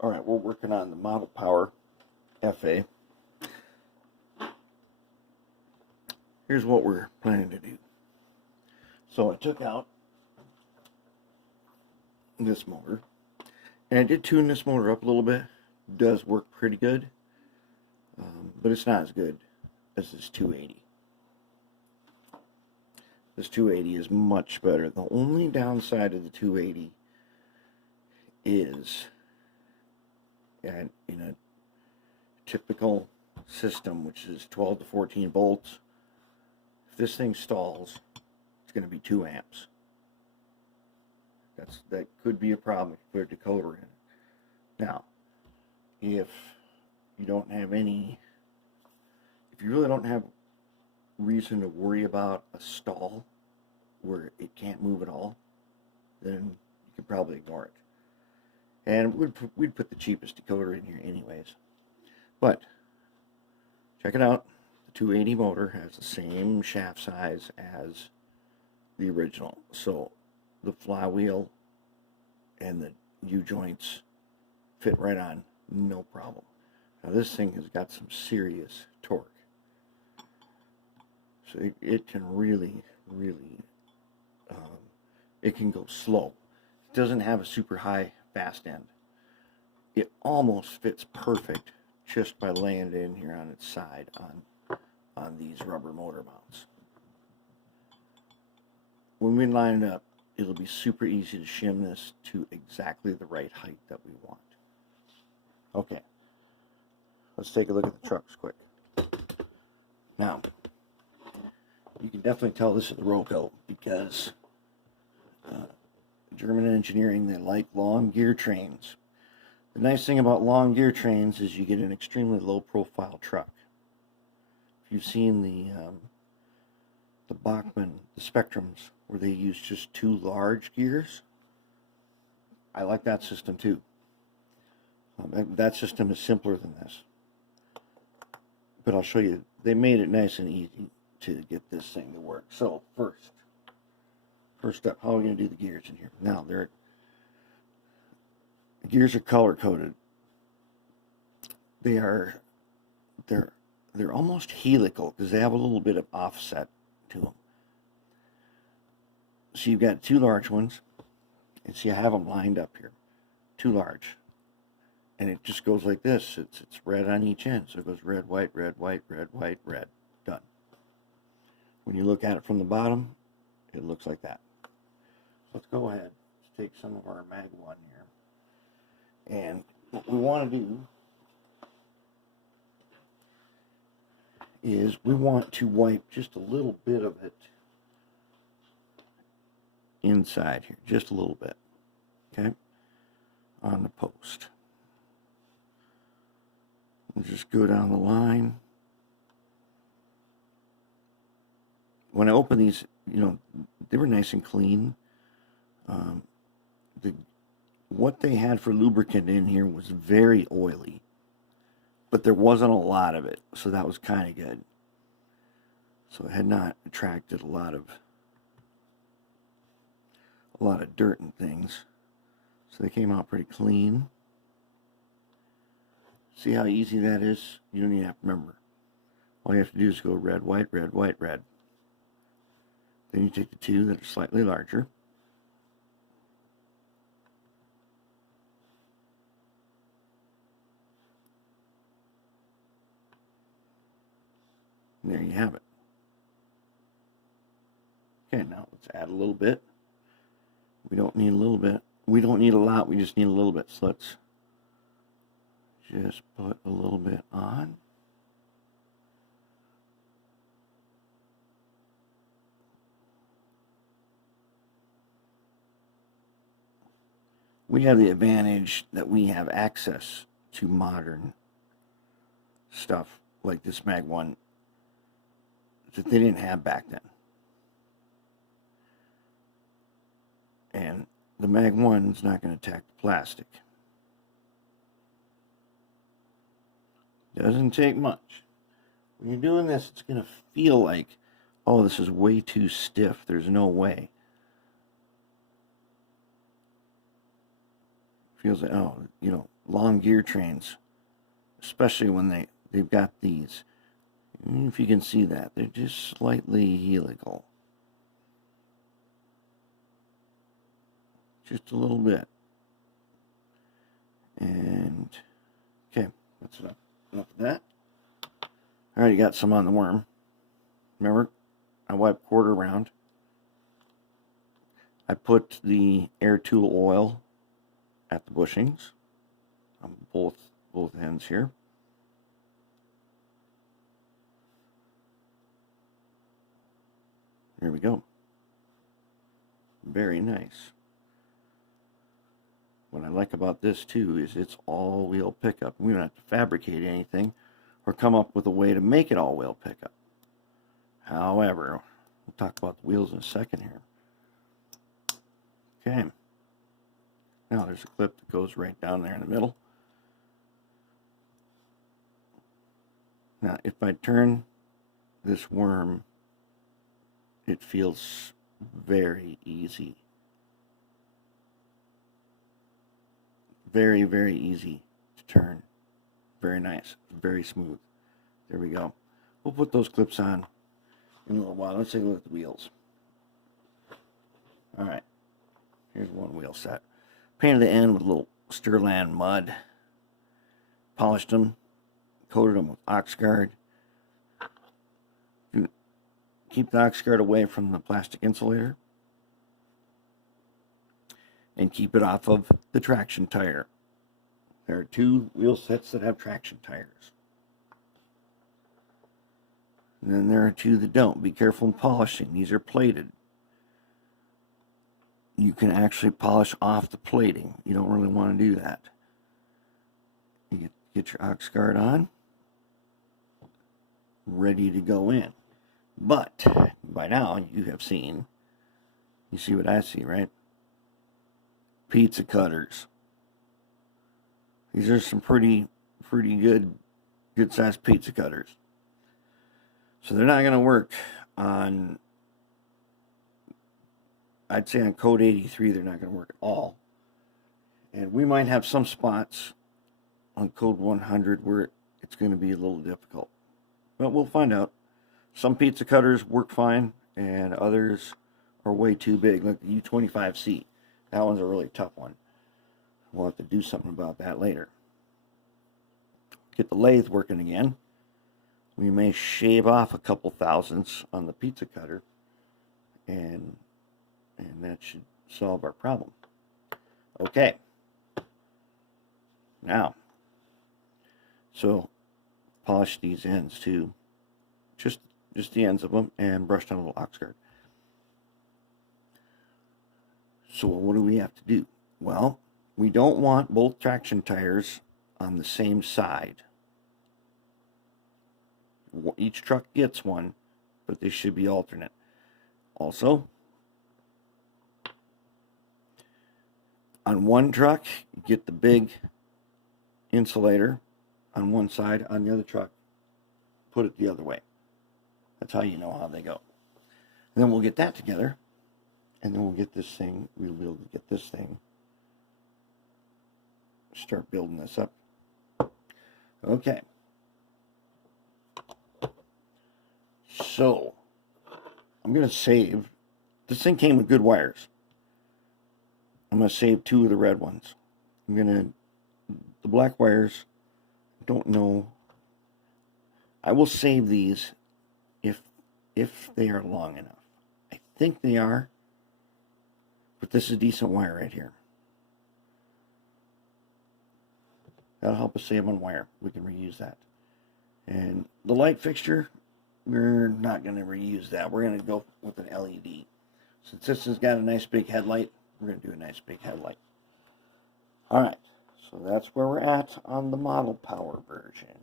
All right, we're working on the model Power FA. Here's what we're planning to do. So I took out this motor, and I did tune this motor up a little bit. It does work pretty good, but it's not as good as this 280. This 280 is much better. The only downside of the 280 is, and in a typical system, which is 12 to 14 volts, if this thing stalls, it's going to be 2 amps. That could be a problem if you put a decoder in. Now, if you don't have any, if you really don't have reason to worry about a stall where it can't move at all, then you can probably ignore it. And we'd put the cheapest decoder in here anyways. But check it out. The 280 motor has the same shaft size as the original. So the flywheel and the U-joints fit right on, no problem. Now this thing has got some serious torque. So it can really, it can go slow. It doesn't have a super high fast end. It almost fits perfect just by laying it in here on its side on these rubber motor mounts. When we line it up, it'll be super easy to shim this to exactly the right height that we want. Okay, let's take a look at the trucks quick. Now, you can definitely tell this is the Roco because German engineering, they like long gear trains. The nice thing about long gear trains is you get an extremely low profile truck. If you've seen the Bachmann, the Spectrums, where they use just 2 large gears, I like that system too. That system is simpler than this. But I'll show you, they made it nice and easy to get this thing to work. So first up, how are we going to do the gears in here? Now, the gears are color coded. They're almost helical because they have a little bit of offset to them. So you've got 2 large ones, and see I have them lined up here, 2 large, and it just goes like this. It's red on each end, so it goes red, white, red, white, red, white, red. Done. When you look at it from the bottom, it looks like that. So let's go ahead. Let's take some of our Mag 1 here. And what we want to do is we want to wipe just a little bit of it inside here. Just a little bit. Okay? On the post. We'll just go down the line. When I opened these, you know, they were nice and clean. What they had for lubricant in here was very oily, but there wasn't a lot of it, so that was kind of good. So it had not attracted a lot of dirt and things. So they came out pretty clean. See how easy that is? You don't even have to remember. All you have to do is go red, white, red, white, red. Then you take the 2 that are slightly larger. And there you have it. Okay, now let's add a little bit. We don't need a little bit. We don't need a lot, we just need a little bit. So let's just put a little bit on. We have the advantage that we have access to modern stuff like this Mag 1 that they didn't have back then. And the Mag 1 is not going to attack the plastic. Doesn't take much. When you're doing this, it's going to feel like, oh, this is way too stiff. There's no way. Feels like, oh, you know, long gear trains, especially when they've got these. If you can see that, they're just slightly helical. Just a little bit. And, okay, that's enough of that. I already got some on the worm. Remember, I wiped quarter round. I put the air tool oil at the bushings on both ends here. There we go. Very nice. What I like about this too is it's all-wheel pickup. We don't have to fabricate anything or come up with a way to make it all-wheel pickup. However, we'll talk about the wheels in a second here. Okay. Now there's a clip that goes right down there in the middle. Now if I turn this worm, it feels very easy. Very, very easy to turn. Very nice. Very smooth. There we go. We'll put those clips on in a little while. Let's take a look at the wheels. Alright. Here's one wheel set. Painted the end with a little Sterland mud. Polished them. Coated them with Oxguard. Keep the Oxguard away from the plastic insulator. And keep it off of the traction tire. There are two wheel sets that have traction tires. And then there are two that don't. Be careful in polishing. These are plated. You can actually polish off the plating. You don't really want to do that. You get your Oxguard on. Ready to go in. But by now you have seen, you see what I see, right? Pizza cutters. These are some pretty good sized pizza cutters. So they're not going to work on, I'd say on code 83 they're not going to work at all. And we might have some spots on code 100 where it's going to be a little difficult. But we'll find out. Some pizza cutters work fine and others are way too big, like the U25C. That one's a really tough one. We'll have to do something about that later. Get the lathe working again. We may shave off a couple thousandths on the pizza cutter, and that should solve our problem. Okay. Now, so polish these ends too. Just the ends of them, and brush down a little Oxguard. So what do we have to do? Well, we don't want both traction tires on the same side. Each truck gets one, but they should be alternate. Also, on one truck, you get the big insulator on one side. On the other truck, put it the other way. That's how you know how they go. And then we'll get that together. And then we'll get this thing, we'll be able to get this thing, start building this up. Okay. So, I'm going to save, this thing came with good wires. I'm going to save two of the red ones. The black wires, don't know. I will save these if they are long enough. I think they are. But this is decent wire right here. That'll help us save on wire. We can reuse that. And the light fixture, we're not going to reuse that. We're going to go with an LED. Since this has got a nice big headlight, we're going to do a nice big headlight. Alright, so that's where we're at on the model power version.